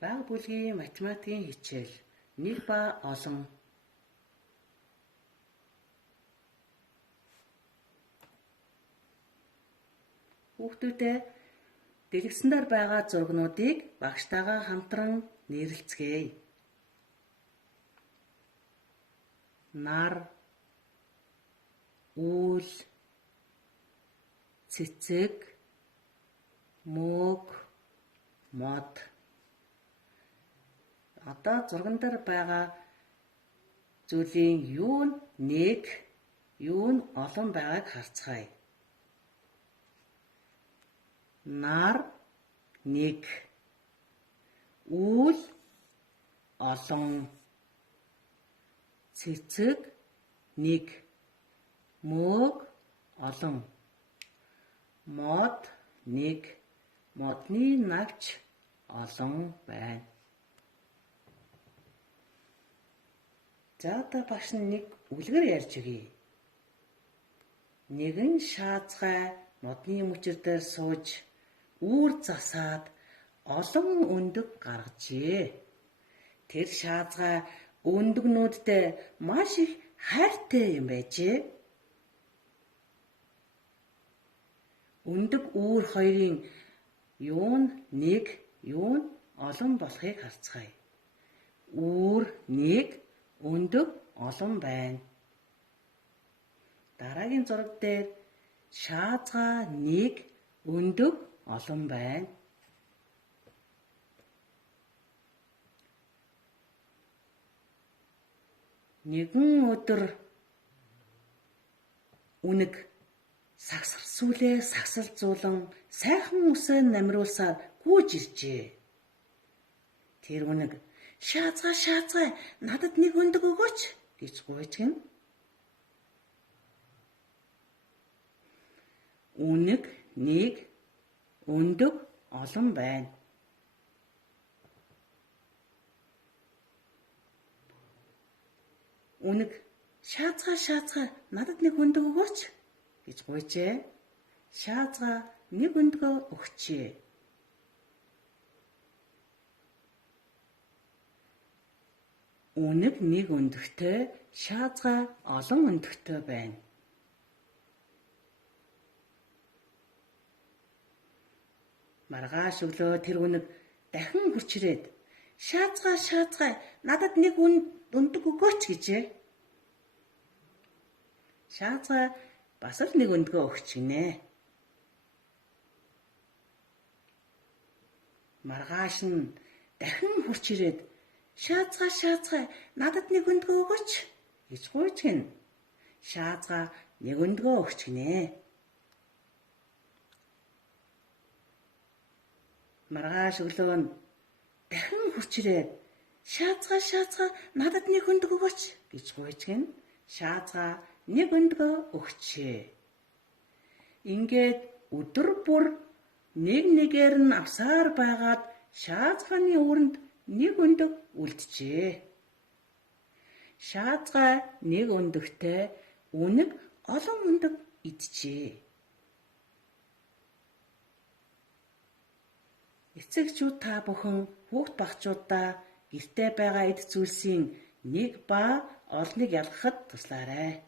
Бага бүлгийн математикийн хичээл 1 ба олон. Хүүхдүүдээ дэлгэцэн дээр байгаа зургнуудыг багштайгаа хамтран нэрлэлцгээе. Нар, үүл, цэцэг, мөөг, мод. Одоо зурган дээр байгаа зүйлийн юу нь нэг, юу нь олон байгааг харцгаая. Нар нэг, үүл олон, цэцэг нэг, мөөг олон, мод нэг, модны нагч олон байна. За одоо багш нэг үлгэр ярьж өгье. Нэгэн шаазгай модны мөчир дээр сууж үүр засаад олон өндөг гаргажээ. Тэр шаазгай өндөгнүүдтэй маш их хайртай юм байжээ. Өндөг үүр хоёрын юу нь нэг, юу нь олон болохыг харцгаая. Үүр нэг, өндөг олон байна. Дараагийн зураг дээр шаазгай нэг, өндөг олон байна. Нэгэн өдөр үнэг сагсарсүүлээ сагсалзуулан сайхан үсээ намируулсаар гүйж иржээ. Тэр үнэг шаазгай надад нэг өндөг өгөөч гэж гуйжгэн. Үнэг нэг, өндөг олон байна. Үнэг шаазгай надад нэг өндөг өгөөч гэж гуйжээ. Шаазгай нэг өндгөө өгчээ. Үнэг нэг өндөгтэй, шаазгай олон өндөгтэй байна. Маргааш өглөө тэр үнэг дахин хурч ирээд шаазгай надад нэг өндөг өгөөч гэжээ. Шаазгай бас л нэг өндгөө өгч гинэ. Маргааш нь дахин хурч ирээд шаазгай надад нэг өндгөө өгөөч гэж гуйж гин. Шаазгай нэг өндгөө өгч гинэ. Маргааш өглөө нь дахин хурч ирээд шаазгай надад нэг өндөг өгөөч гэж гуйж гин. Шаазгай нэг өндгөө өгчээ. Ингээд өдөр бүр нэг нэгээр нь авсаар байгаад шаазгайны үүрэнд нэг өндөг үлджээ. Шаазгай нэг өндөгтэй, үнэг олон өндөг иджээ. Эцэгчүүд та бүхэн хүүхд багчуудаа гэртээ байгаа эд зүйлсийн нэг ба олныг ялгахад туслаарай.